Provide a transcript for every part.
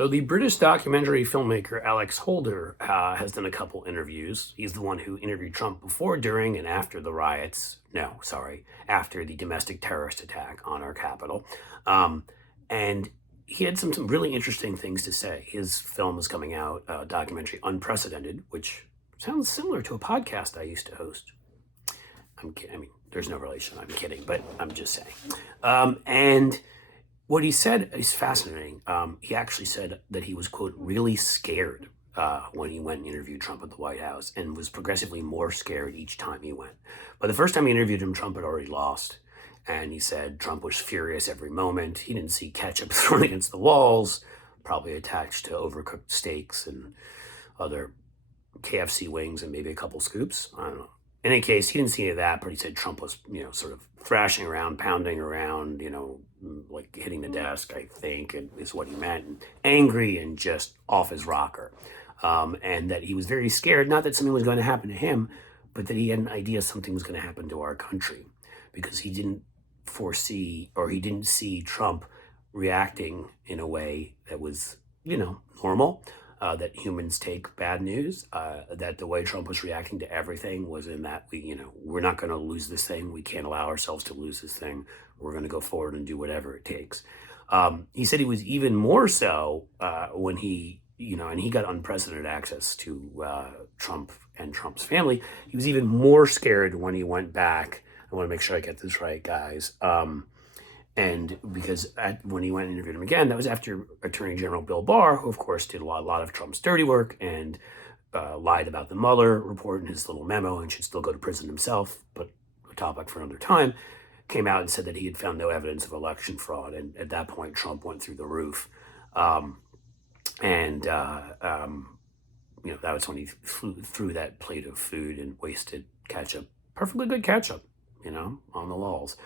So the British documentary filmmaker Alex Holder has done a couple interviews. He's the one who interviewed Trump before, during, and after the riots. No, sorry, after the domestic terrorist attack on our capital. And he had some really interesting things to say. His film is coming out, documentary Unprecedented, which sounds similar to a podcast I used to host. I'm kidding. I mean, there's no relation. I'm kidding, but I'm just saying. And what he said is fascinating. He actually said that he was, quote, really scared when he went and interviewed Trump at the White House, and was progressively more scared each time he went. But the first time he interviewed him, Trump had already lost. And he said Trump was furious every moment. He didn't see ketchup thrown against the walls, probably attached to overcooked steaks and other KFC wings and maybe a couple scoops. I don't know. In any case, he didn't see any of that, but he said Trump was, sort of thrashing around, pounding around, like hitting the desk, I think, is what he meant, and angry and just off his rocker. And that he was very scared, not that something was going to happen to him, but that he had an idea something was going to happen to our country, because he didn't foresee, or he didn't see Trump reacting in a way that was, normal. That humans take bad news, that the way Trump was reacting to everything was in that we're not going to lose this thing. We can't allow ourselves to lose this thing. We're going to go forward and do whatever it takes. He said he was even more so when he, and he got unprecedented access to Trump and Trump's family. He was even more scared when he went back. I want to make sure I get this right, guys. And because when he went and interviewed him again, that was after Attorney General Bill Barr, who of course did a lot of Trump's dirty work and lied about the Mueller report in his little memo and should still go to prison himself, but a topic for another time, came out and said that he had found no evidence of election fraud. And at that point, Trump went through the roof. That was when he threw that plate of food and wasted ketchup, perfectly good ketchup, on the walls.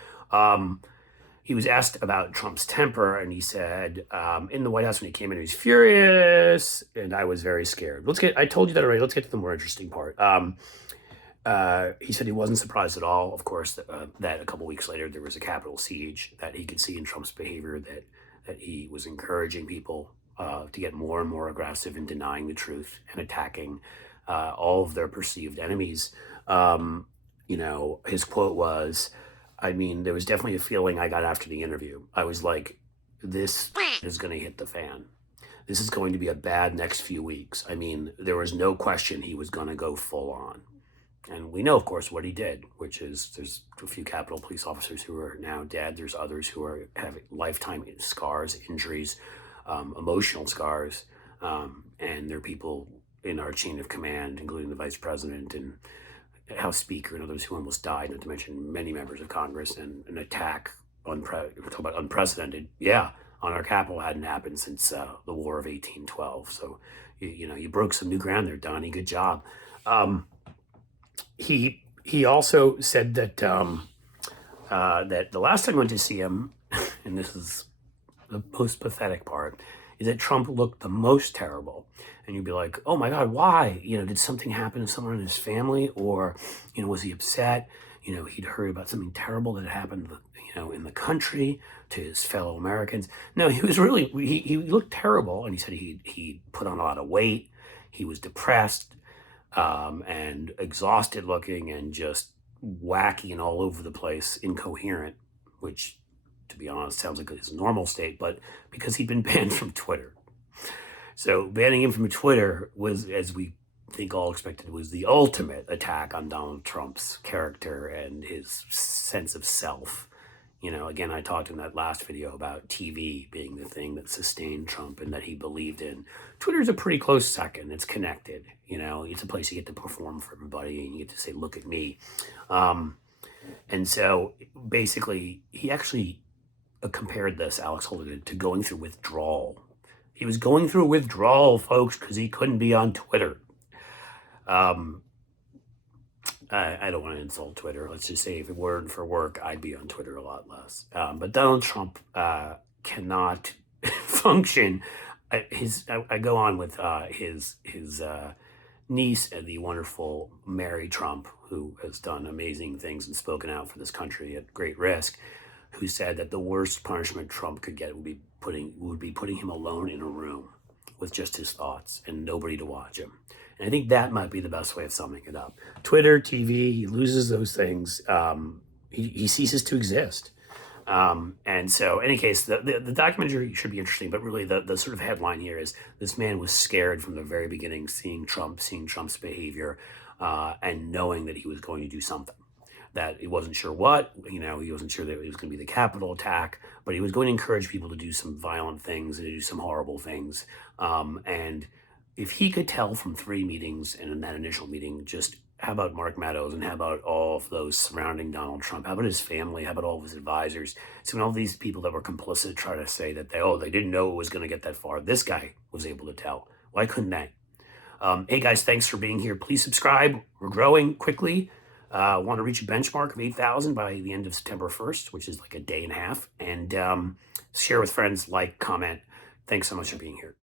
He was asked about Trump's temper, and he said, in the White House when he came in, he was furious, and I was very scared. I told you that already. Let's get to the more interesting part. He said he wasn't surprised at all, of course, that a couple weeks later there was a Capitol siege, that he could see in Trump's behavior that he was encouraging people to get more and more aggressive in denying the truth and attacking all of their perceived enemies. His quote was, there was definitely a feeling I got after the interview. I was like, this is going to hit the fan. This is going to be a bad next few weeks. There was no question he was going to go full on. And we know, of course, what he did, which is there's a few Capitol police officers who are now dead. There's others who have lifetime scars, injuries, emotional scars. And there are people in our chain of command, including the vice president and House Speaker and others who almost died, not to mention many members of Congress, and an attack, we're talking about unprecedented, on our Capitol hadn't happened since the War of 1812. So, you broke some new ground there, Donnie. Good job. He also said that that the last time I went to see him, and this is the most pathetic part, is that Trump looked the most terrible. And you'd be like, oh my God, why? Did something happen to someone in his family? Or, was he upset? He'd heard about something terrible that happened, in the country to his fellow Americans. No, he was really, he looked terrible. And he said he put on a lot of weight. He was depressed and exhausted looking and just wacky and all over the place, incoherent, which, to be honest, sounds like his normal state, but because he'd been banned from Twitter. So banning him from Twitter was, as we think all expected, was the ultimate attack on Donald Trump's character and his sense of self. Again, I talked in that last video about TV being the thing that sustained Trump and that he believed in. Twitter's a pretty close second. It's connected. It's a place you get to perform for everybody and you get to say, look at me. And so basically, he actually compared this, Alex Holder, to going through withdrawal. He was going through withdrawal, folks, because he couldn't be on Twitter. I don't want to insult Twitter. Let's just say if it weren't for work, I'd be on Twitter a lot less. But Donald Trump cannot function. I go on with his niece, the wonderful Mary Trump, who has done amazing things and spoken out for this country at great risk, who said that the worst punishment Trump could get would be putting him alone in a room with just his thoughts and nobody to watch him. And I think that might be the best way of summing it up. Twitter, TV, he loses those things. He ceases to exist. And so, in any case, the documentary should be interesting, but really the sort of headline here is this man was scared from the very beginning, seeing Trump's behavior, and knowing that he was going to do something. That he wasn't sure what, he wasn't sure that it was going to be the Capitol attack, but he was going to encourage people to do some violent things and to do some horrible things. And if he could tell from 3 meetings and in that initial meeting, just how about Mark Meadows and how about all of those surrounding Donald Trump? How about his family? How about all of his advisors? So when all these people that were complicit try to say that they didn't know it was going to get that far, this guy was able to tell. Why couldn't they? Hey guys, thanks for being here. Please subscribe. We're growing quickly. Want to reach a benchmark of 8,000 by the end of September 1st, which is like a day and a half. And share with friends, like, comment. Thanks so much for being here.